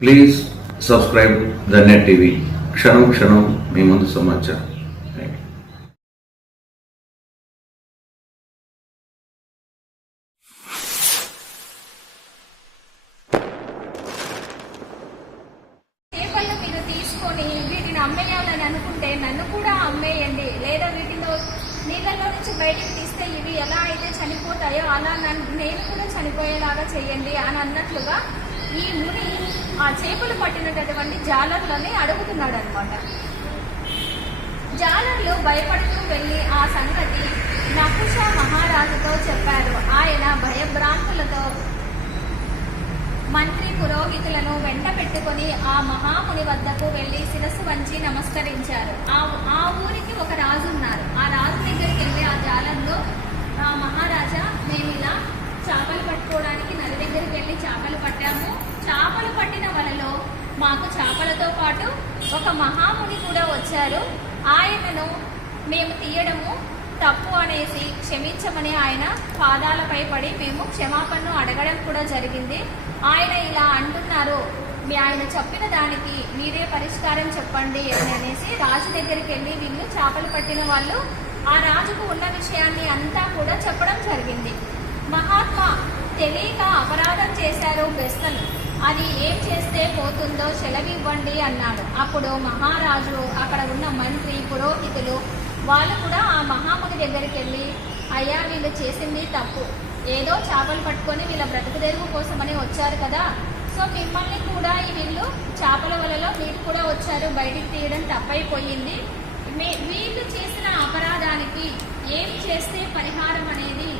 Please subscribe the net TV క్షణం క్షణం మీ ముందు సమాచారం. థ్యాంక్ మీరు తీసుకొని వీటిని అమ్మేయాలని అనుకుంటే నన్ను కూడా అమ్మేయండి. లేదా వీటిలో నీళ్ళలో నుంచి బయటికి తీస్తే ఇవి ఎలా అయితే చనిపోతాయో అలా నన్ను నేను కూడా చనిపోయేలాగా చేయండి అని అన్నట్లుగా ఈ ముని ఆ చేపలు పట్టినటువంటి జాలర్లని అడుగుతున్నాడు అనమాట జాలర్లు భయపడుతూ వెళ్ళి ఆ సంగతి నకుష మహారాజుతో చెప్పారు. ఆయన భయభ్రాంతులతో మంత్రి పురోహితులను వెంట పెట్టుకుని ఆ మహాముని వద్దకు వెళ్ళి శిరస్సు వంచి నమస్కరించారు. ఆ ఆ ఊరికి ఒక రాజు ఉన్నారు. ఆ రాజు దగ్గరికి వెళ్ళి ఆ జాలంలో "ఆ మహారాజా మేము ఇలా చేపలు పట్టుకోవడానికి నది దగ్గరికి వెళ్ళి చేపలు పట్టాము. చేపలు పట్టి కళలో మాకు చేపలతో పాటు ఒక మహాముని కూడా వచ్చారు. ఆయనను మేము తీయడము తప్పు అనేసి క్షమించమని ఆయన పాదాలపై పడి మేము క్షమాపణను అడగడం కూడా జరిగింది. ఆయన ఇలా అంటున్నారు మీ ఆయన చెప్పిన దానికి మీరే పరిష్కారం చెప్పండి అని అనేసి రాజు దగ్గరికి వెళ్ళి వీళ్ళు చేపలు పట్టిన వాళ్ళు ఆ రాజుకు ఉన్న విషయాన్ని అంతా కూడా చెప్పడం జరిగింది. మహాత్మా తెలియక అపరాధం చేశారు బెస్తలు అది ఏం చేస్తే పోతుందో సెలవివ్వండి అన్నాడు. అప్పుడు మహారాజు అక్కడ ఉన్న మంత్రి పురోహితులు వాళ్ళు కూడా ఆ మహాముని దగ్గరికి వెళ్ళి అయ్యా వీళ్ళు చేసింది తప్పు. ఏదో చేపలు పట్టుకొని వీళ్ళ బ్రతుకు కోసమని వచ్చారు కదా. సో మిమ్మల్ని కూడా ఈ వీళ్ళు చేపల వలలో మీరు కూడా వచ్చారు. బయటికి తీయడం తప్పైపోయింది. మీ వీళ్ళు చేసిన అపరాధానికి ఏం చేస్తే పరిహారం అనేది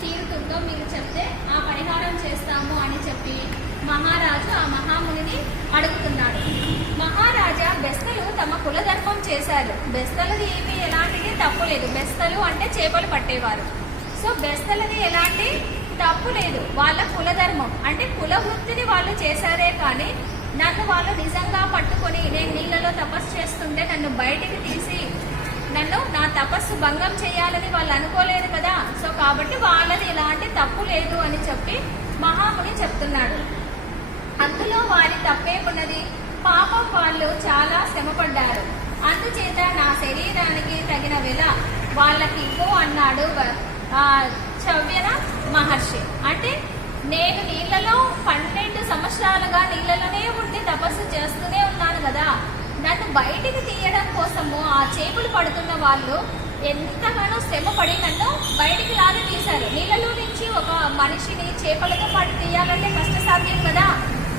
తీరుతుందో మీరు చెప్తే ఆ పరిహారం చేస్తాము అని చెప్పి మహారాజు ఆ మహామునిని అడుగుతున్నాడు. మహారాజా బెస్తలు తమ కులధర్మం చేశారు. బెస్తలది ఏమి ఎలాంటిది తప్పు లేదు. బెస్తలు అంటే చేపలు పట్టేవారు. సో బెస్తలది ఎలాంటి తప్పు లేదు. వాళ్ళ కులధర్మం. అంటే కుల వృత్తిని వాళ్ళు చేశారే కానీ నన్ను వాళ్ళు నిజంగా పట్టుకొని నేను నీళ్ళలో తపస్సు చేస్తుంటే నన్ను బయటికి తీసి నన్ను నా తపస్సు భంగం చేయాలని వాళ్ళు అనుకోలేదు కదా. సో కాబట్టి వాళ్ళది ఎలాంటి తప్పు లేదు అని చెప్పి మహాముని చెప్తున్నాడు. అందులో వారి తప్పేమున్నది? పాపం వాళ్ళు చాలా శ్రమపడ్డారు. అందుచేత నా శరీరానికి తగిన వెల వాళ్ళకి ఇవ్వు అన్నాడు చవ్యన మహర్షి. అంటే నేను నీళ్ళలో పన్నెండు సంవత్సరాలుగా నీళ్ళలోనే ఉండి తపస్సు చేస్తూనే ఉన్నాను కదా. నన్ను బయటికి తీయడం కోసము ఆ చేపలు పడుతున్న వాళ్ళు ఎంతగానో శ్రమ పడి నన్ను బయటికి లాగి తీశారు. నీళ్ళలో నుంచి ఒక మనిషిని చేపలతో పాటు తీయాలంటే కష్టసాధ్యం కదా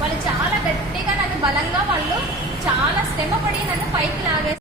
వాళ్ళు చాలా గట్టిగా నన్ను బలంగా వాళ్ళు చాలా శ్రమ పడి నన్ను పైకి లాగేస్తారు